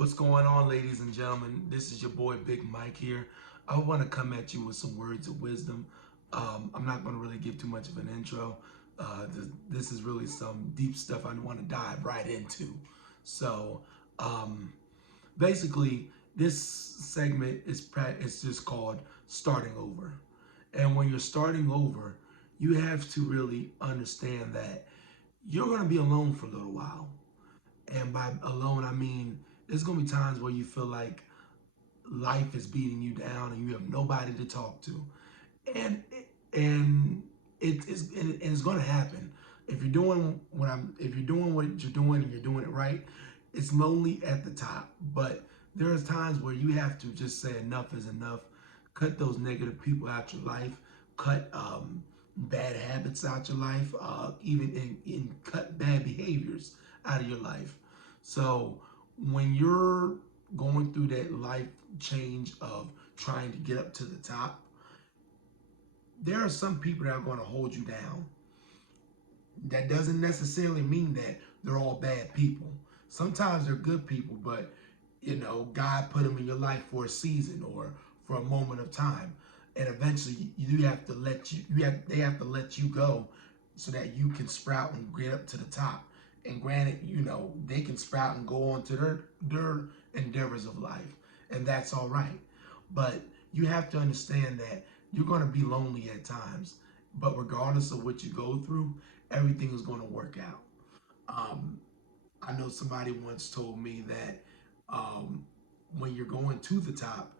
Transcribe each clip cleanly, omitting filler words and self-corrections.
What's going on, ladies and gentlemen? This is your boy Big Mike here. I want to come at you with some words of wisdom. I'm not going to really give too much of an intro. This is really some deep stuff I want to dive right into. So, um, basically, this segment is just called starting over. And when you're starting over, you have to really understand that you're going to be alone for a little while. And by alone, I mean there's gonna be times where you feel like life is beating you down and you have nobody to talk to, and and it's gonna happen if you're doing if you're doing what you're doing and you're doing it right. It's lonely at the top, but there's times where you have to just say enough is enough. Cut those negative people out your life. Cut bad habits out your life. Even in cut bad behaviors out of your life. So when you're going through that life change of trying to get up to the top, there are some people that are going to hold you down. That doesn't necessarily mean that they're all bad people. Sometimes they're good people, but God put them in your life for a season or for a moment of time, and eventually you have to they have to let you go so that you can sprout and get up to the top. And granted, they can sprout and go on to their endeavors of life, and that's all right. But you have to understand that you're going to be lonely at times. But regardless of what you go through, everything is going to work out. Um, I know somebody once told me that when you're going to the top,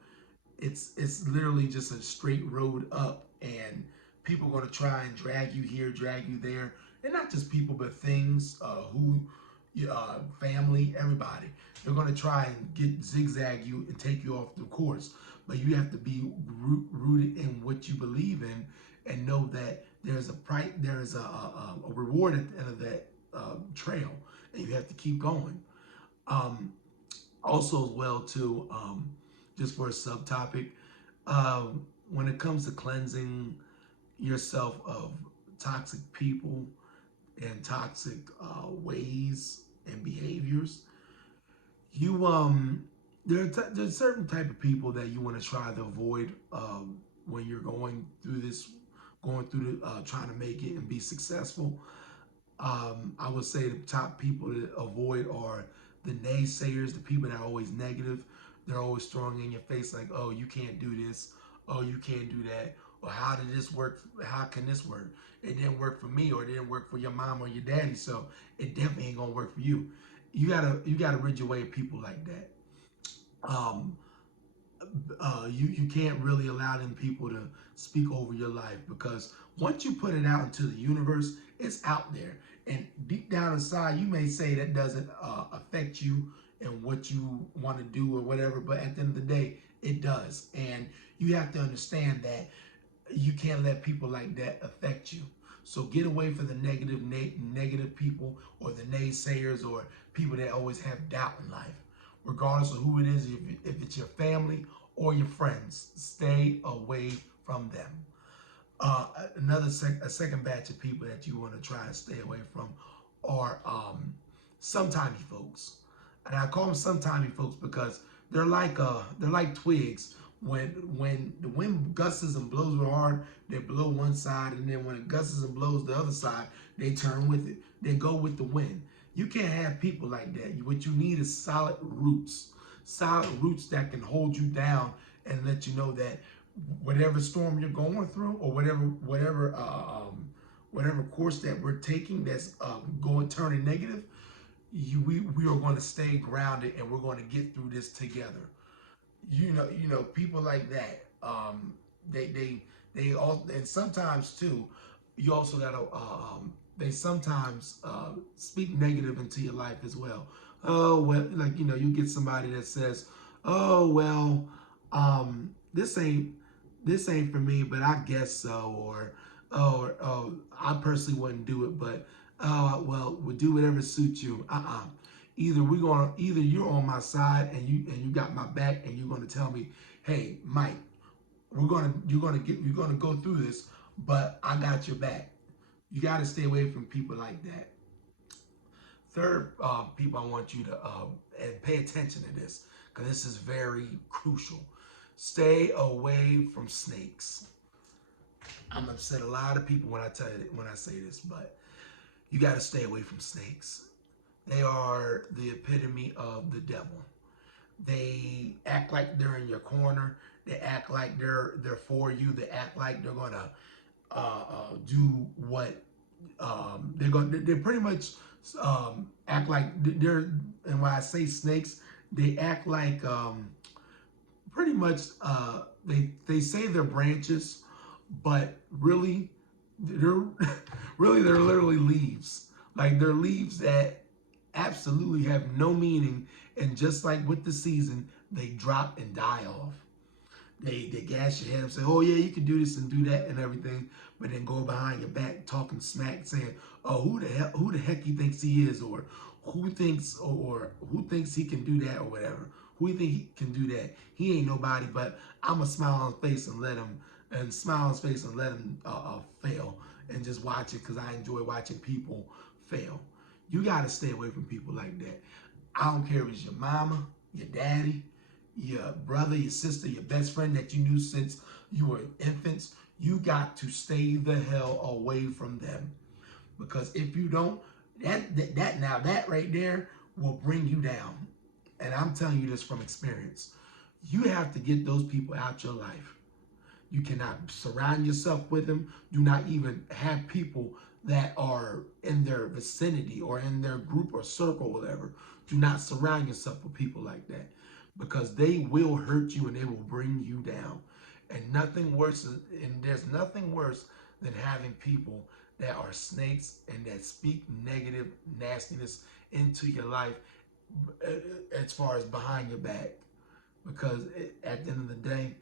it's literally just a straight road up, and people are going to try and drag you here, drag you there, and not just people, but things, family, everybody. They're going to try and get zigzag you and take you off the course, but you have to be rooted in what you believe in, and know that there's a price, there is a reward at the end of that trail, and you have to keep going. Um, Also, as well, too, just for a subtopic, uh, when it comes to cleansing yourself of toxic people and toxic ways and behaviors, you there's certain type of people that you want to try to avoid when you're going through the trying to make it and be successful. I would say the top people to avoid are the naysayers, the people that are always negative. They're always throwing in your face like, "Oh, you can't do this. Oh, you can't do that. Or how did this work? How can this work? It didn't work for me, or it didn't work for your mom or your daddy, so it definitely ain't gonna work for you." You gotta rid your way of people like that. Um, you can't really allow them people to speak over your life, because once you put it out into the universe, it's out there. And deep down inside, you may say that doesn't affect you and what you want to do or whatever, but at the end of the day, it does. And you have to understand that you can't let people like that affect you. So get away from the negative people, or the naysayers, or people that always have doubt in life. Regardless of who it is, if it's your family or your friends, stay away from them. Uh, a second batch of people that you want to try and stay away from are sometimey folks, and I call them sometimey folks because they're like twigs. When the wind gusts and blows real hard, they blow one side, and then when it gusts and blows the other side, they turn with it. They go with the wind. You can't have people like that. What you need is solid roots that can hold you down and let you know that whatever storm you're going through, or whatever course that we're taking that's going turning negative, we are going to stay grounded, and we're going to get through this together. People like that. They all, and sometimes too, you also gotta they sometimes speak negative into your life as well. Oh well, like you get somebody that says, "Oh well, this ain't for me, but I guess so," or "Oh, I personally wouldn't do it, but well, we'll do whatever suits you." Either you're on my side and you got my back, and you're gonna tell me, "Hey, Mike, you're gonna go through this, but I got your back." You got to stay away from people like that. Third, people I want you to and pay attention to this, because this is very crucial. Stay away from snakes. I'm upset a lot of people when I say this, but you got to stay away from snakes. They are the epitome of the devil. They act like they're in your corner. They act like they're for you. They act like they're gonna do what they're going. They pretty much act like they're. And when I say snakes, they act like pretty much they say they're branches, but really they're they're literally leaves. Like they're leaves that absolutely have no meaning, and just like with the season, they drop and die off. They gas your head up, say, "Oh yeah, you can do this and do that and everything," but then go behind your back talking smack, saying, "Oh, who the heck he thinks he is, or who thinks he can do that, or whatever. Who you think he can do that? He ain't nobody." But I'ma smile on his face and let him fail, and just watch it, because I enjoy watching people fail. You got to stay away from people like that. I don't care if it's your mama, your daddy, your brother, your sister, your best friend that you knew since you were infants. You got to stay the hell away from them, because if you don't, that right there will bring you down. And I'm telling you this from experience. You have to get those people out your life. You cannot surround yourself with them. Do not even have people that are in their vicinity or in their group or circle, whatever. Do not surround yourself with people like that, because they will hurt you and they will bring you down. And there's nothing worse than having people that are snakes and that speak negative nastiness into your life, as far as behind your back, because at the end of the day,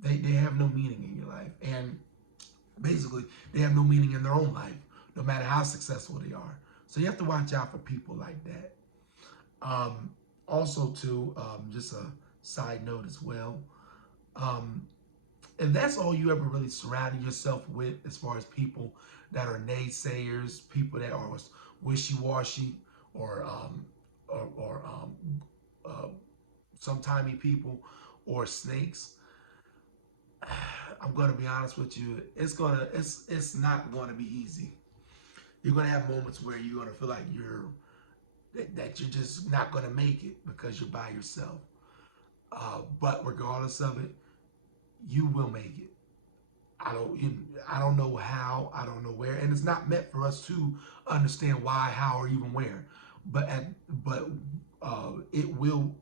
they have no meaning in your life. And basically, they have no meaning in their own life, no matter how successful they are. So you have to watch out for people like that. Also, too, just a side note as well, and that's all you ever really surrounded yourself with, as far as people that are naysayers, people that are wishy-washy, or sometimey people, or snakes. I'm gonna be honest with you. It's not gonna be easy. You're gonna have moments where you're gonna feel like that you're just not gonna make it because you're by yourself. But regardless of it, you will make it. I don't know how, I don't know where, and it's not meant for us to understand why, how, or even where. But it will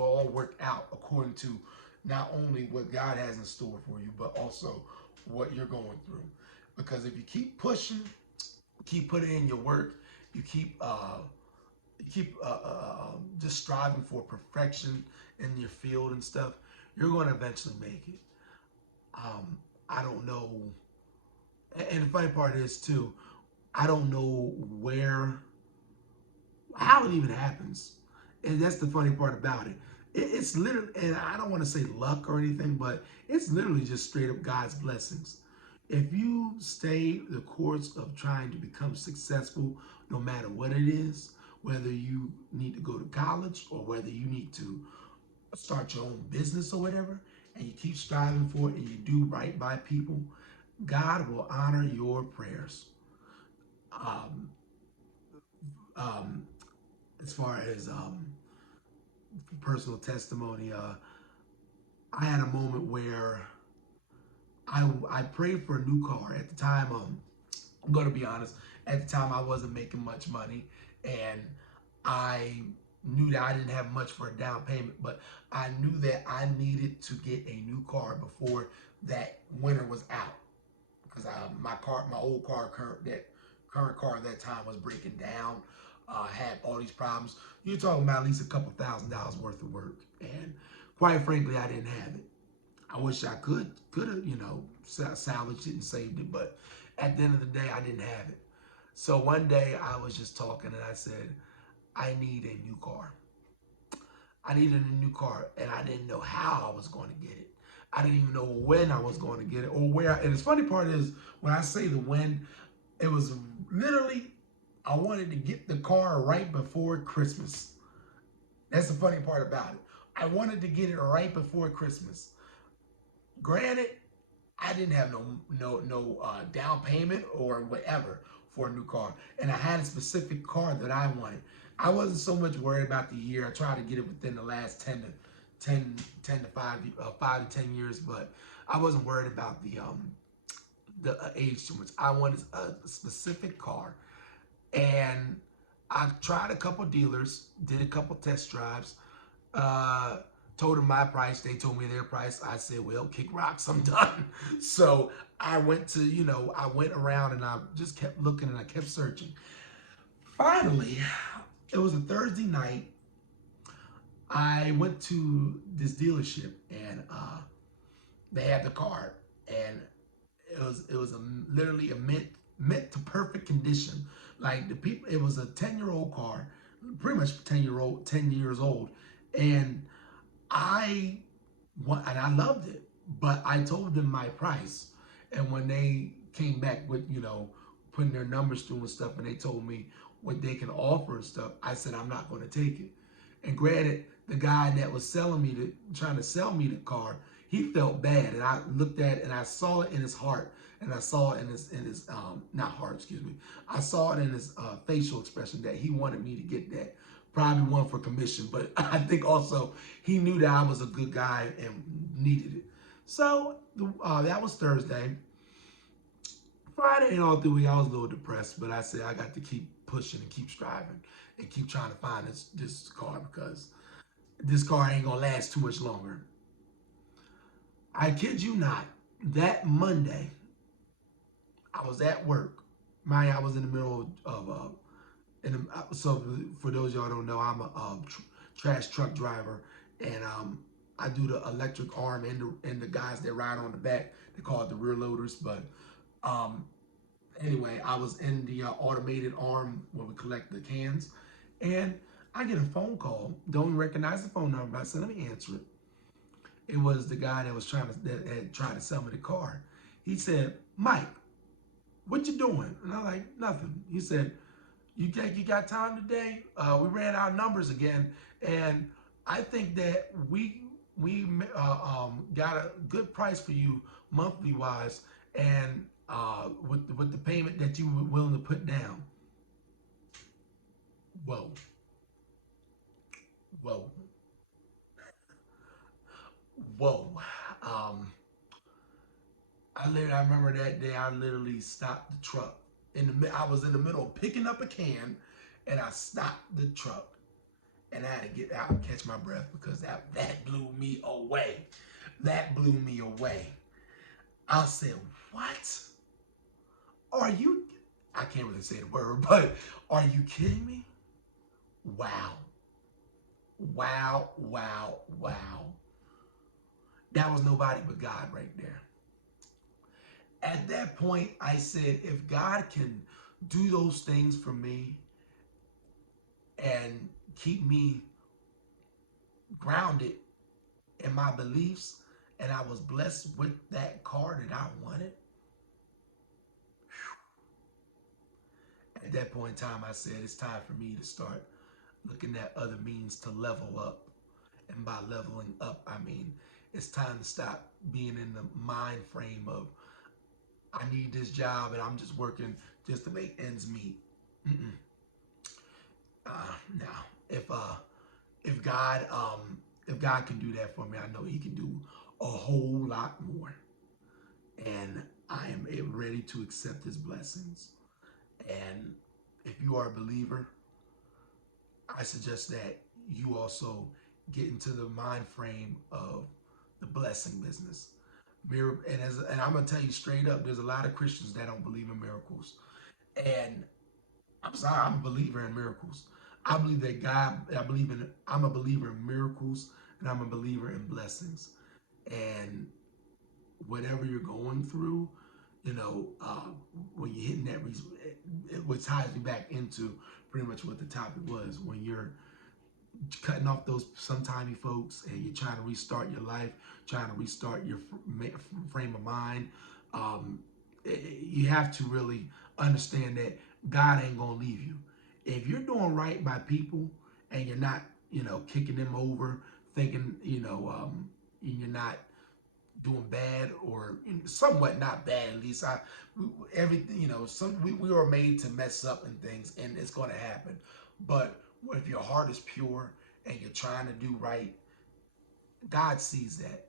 all work out according to not only what God has in store for you, but also what you're going through. Because if you keep pushing, keep putting in your work, you keep just striving for perfection in your field and stuff, you're going to eventually make it. I don't know, and the funny part is too, I don't know how it even happens, and that's the funny part about it. It's literally, and I don't want to say luck or anything, but it's literally just straight up God's blessings. If you stay the course of trying to become successful, no matter what it is, whether you need to go to college or whether you need to start your own business or whatever, and you keep striving for it and you do right by people, God will honor your prayers. Um, um, as far as personal testimony, I had a moment where I prayed for a new car. At the time, I'm going to be honest, at the time I wasn't making much money, and I knew that I didn't have much for a down payment, but I knew that I needed to get a new car before that winter was out, because my old car, current car at that time was breaking down, had all these problems. You're talking about at least a couple $1,000s worth of work, and quite frankly, I didn't have it. I wish I could have, salvaged it and saved it, but at the end of the day, I didn't have it. So one day I was just talking and I said, I need a new car. I needed a new car, and I didn't know how I was going to get it. I didn't even know when I was going to get it or where. And the funny part is, when I say the when, it was literally, I wanted to get the car right before Christmas. That's the funny part about it. I wanted to get it right before Christmas. Granted, I didn't have no down payment or whatever for a new car, and I had a specific car that I wanted. I wasn't so much worried about the year. I tried to get it within the last 10 to 5 to 10 years, but I wasn't worried about the age too much. I wanted a specific car, and I tried a couple dealers, did a couple test drives, uh, told them my price. They told me their price. I said, well, kick rocks, I'm done. So I went to, I went around and I just kept looking and I kept searching. Finally, it was a Thursday night. I went to this dealership and they had the car, and it was literally a mint to perfect condition. Like the people, it was a 10-year-old car, pretty much 10 years old, and I and I loved it, but I told them my price, and when they came back with putting their numbers through and stuff, and they told me what they can offer and stuff, I said I'm not going to take it. And granted, the guy that was trying to sell me the car, he felt bad, and I looked at it and I saw it in his heart, and I saw it in his not heart, excuse me. I saw it in his facial expression that he wanted me to get that. Probably one for commission, but I think also he knew that I was a good guy and needed it. So that was Thursday. Friday and all through the week, I was a little depressed, but I said I got to keep pushing and keep striving and keep trying to find this car, because this car ain't gonna last too much longer. I kid you not, that Monday, I was at work. I was in the middle of so for those y'all don't know, I'm a trash truck driver, and I do the electric arm and the guys that ride on the back. They call it the rear loaders, but um, anyway, I was in the automated arm where we collect the cans, and I get a phone call. Don't even recognize the phone number. I said, let me answer it. It was the guy that had tried to sell me the car. He said, Mike, what you doing? And I'm like, nothing. He said, you got time today? We ran our numbers again, and I think that we got a good price for you monthly wise, and with the payment that you were willing to put down. Whoa, whoa, whoa. Um, I remember that day. I literally stopped the truck I was in the middle of picking up a can, and I stopped the truck, and I had to get out and catch my breath, because that blew me away. That blew me away. I said, what? Are you, I can't really say the word, but are you kidding me? Wow. Wow, wow, wow. That was nobody but God right there. At that point, I said, if God can do those things for me and keep me grounded in my beliefs, and I was blessed with that car that I wanted, at that point in time, I said, it's time for me to start looking at other means to level up. And by leveling up, I mean, it's time to stop being in the mind frame of, I need this job and I'm just working just to make ends meet. Mm-mm. Now, if God can do that for me, I know He can do a whole lot more. And I am ready to accept His blessings. And if you are a believer, I suggest that you also get into the mind frame of the blessing business. And I'm gonna tell you straight up, there's a lot of Christians that don't believe in miracles. And I'm sorry, I'm a believer in miracles. I believe that I'm a believer in miracles, and I'm a believer in blessings. And whatever you're going through, when you're hitting that, it ties me back into pretty much what the topic was. When you're cutting off those sometimey folks and you're trying to restart your life, trying to restart your frame of mind, you have to really understand that God ain't gonna leave you. If you're doing right by people and you're not, kicking them over, thinking, you're not doing bad or somewhat not bad. At least everything, we are made to mess up and things, and it's going to happen. But if your heart is pure and you're trying to do right, God sees that,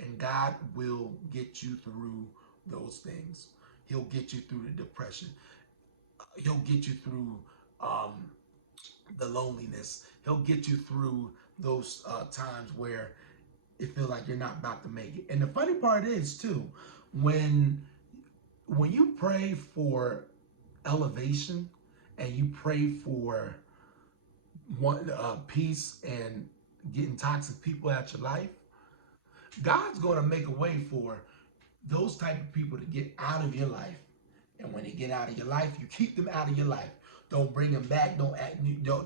and God will get you through those things. He'll get you through the depression. He'll get you through um, the loneliness. He'll get you through those times where it feels like you're not about to make it. And the funny part is too, when you pray for elevation and you pray for one peace and getting toxic people out your life, God's going to make a way for those type of people to get out of your life. And when they get out of your life, you keep them out of your life. Don't bring them back. Don't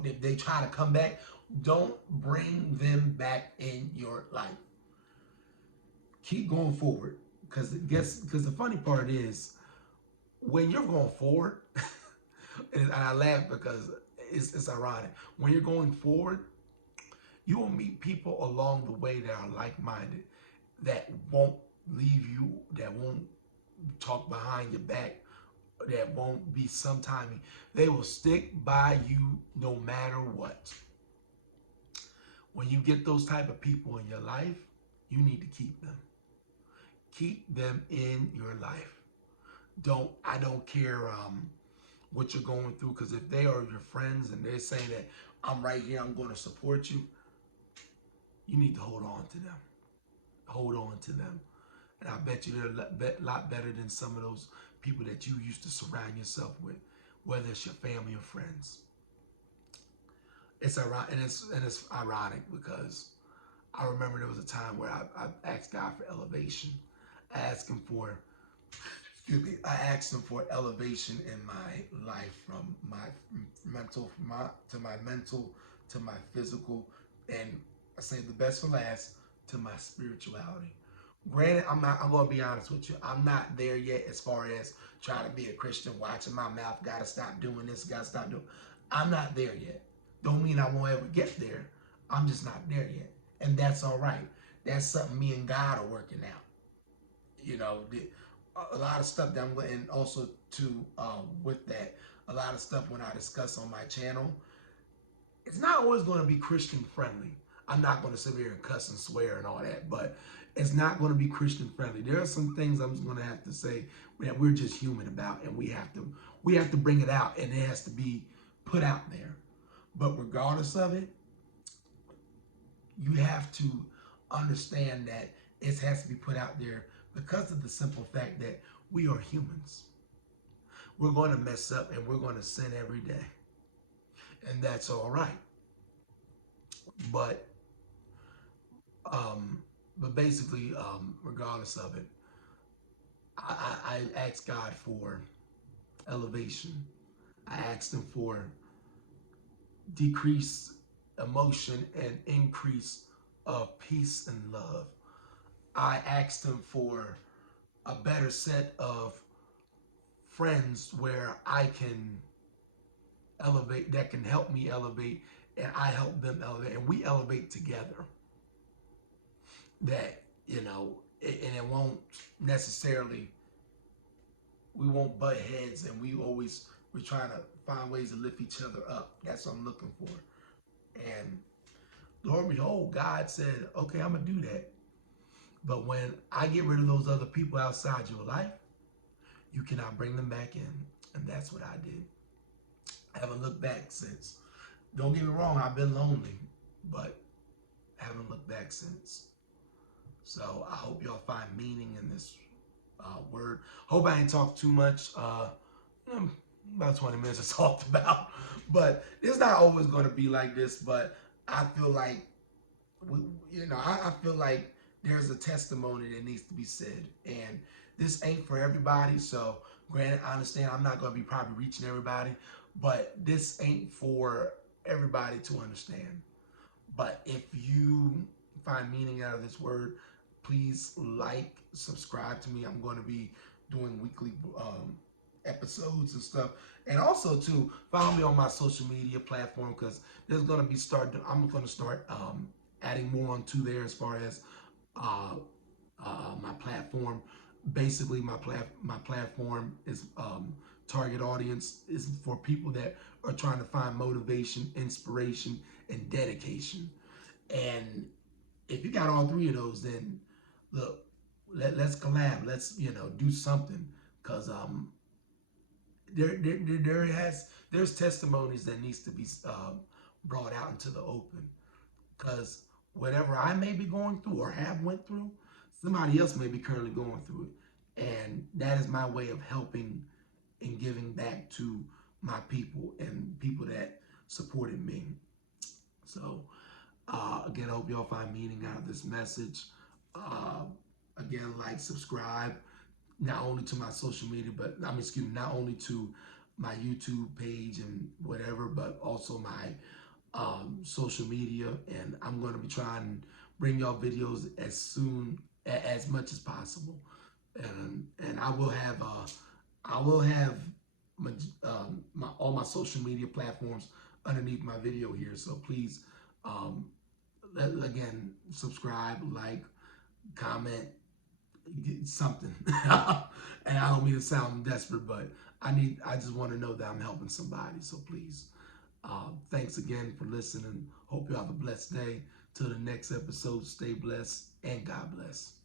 if they try to come back, don't bring them back in your life. Keep going forward. Because the funny part is when you're going forward, and I laugh because it's ironic. When you're going forward, you will meet people along the way that are like-minded, that won't leave you, that won't talk behind your back, that won't be sometimey. They will stick by you no matter what. When you get those type of people in your life, you need to keep them. Keep them in your life. I don't care what you're going through, because if they are your friends and they're saying that I'm right here, I'm going to support you, you need to hold on to them. Hold on to them. And I bet you they're a lot better than some of those people that you used to surround yourself with, whether it's your family or friends. It's ironic, and it's ironic because I remember there was a time where I asked God for elevation. I asked him for elevation in my life, from my mental to my physical, and I say the best for last, to my spirituality. Granted, I'm going to be honest with you. I'm not there yet as far as trying to be a Christian, watching my mouth, got to stop doing this, got to stop doing. I'm not there yet. Don't mean I won't ever get there. I'm just not there yet. And that's all right. That's something me and God are working out. A lot of stuff that I'm going, and also to with that, a lot of stuff when I discuss on my channel, it's not always going to be Christian friendly. I'm not going to sit here and cuss and swear and all that, but it's not going to be Christian friendly. There are some things I'm just going to have to say that we're just human about, and we have to bring it out, and it has to be put out there. But regardless of it, you have to understand that it has to be put out there because of the simple fact that we are humans. We're going to mess up and we're going to sin every day. And that's all right. But basically, regardless of it, I asked God for elevation. I asked him for decrease emotion and increase of peace and love. I asked him for a better set of friends where I can elevate, that can help me elevate, and I help them elevate, and we elevate together. That, and it won't necessarily, we won't butt heads, and we're trying to find ways to lift each other up. That's what I'm looking for. And Lord behold, God said, okay, I'm going to do that. But when I get rid of those other people outside your life, you cannot bring them back in. And that's what I did. I haven't looked back since. Don't get me wrong, I've been lonely, but I haven't looked back since. So I hope y'all find meaning in this word. Hope I ain't talked too much. About 20 minutes I talked about. But it's not always going to be like this, but I feel like, I feel like there's a testimony that needs to be said. And this ain't for everybody. So granted, I understand I'm not going to be probably reaching everybody, but this ain't for everybody to understand. But if you find meaning out of this word, please like, subscribe to me. I'm going to be doing weekly episodes and stuff. And also to follow me on my social media platform, because there's going to be I'm going to start adding more onto there as far as uh, my platform. Basically, my platform is target audience is for people that are trying to find motivation, inspiration, and dedication. And if you got all three of those, then look, let's collab. Let's do something, because there's testimonies that needs to be brought out into the open, because whatever I may be going through or have went through, somebody else may be currently going through it, and that is my way of helping and giving back to my people and people that supported me. So again, I hope y'all find meaning out of this message. Uh, Again, like, subscribe, not only to my social media, but excuse me, not only to my YouTube page and whatever, but also my social media. And I'm going to be trying to bring y'all videos as much as possible. And I will have all my social media platforms underneath my video here. So please, um, again, subscribe, like, comment, something. And I don't mean to sound desperate, but I just want to know that I'm helping somebody. So please, thanks again for listening. Hope you have a blessed day. Till the next episode, stay blessed and God bless.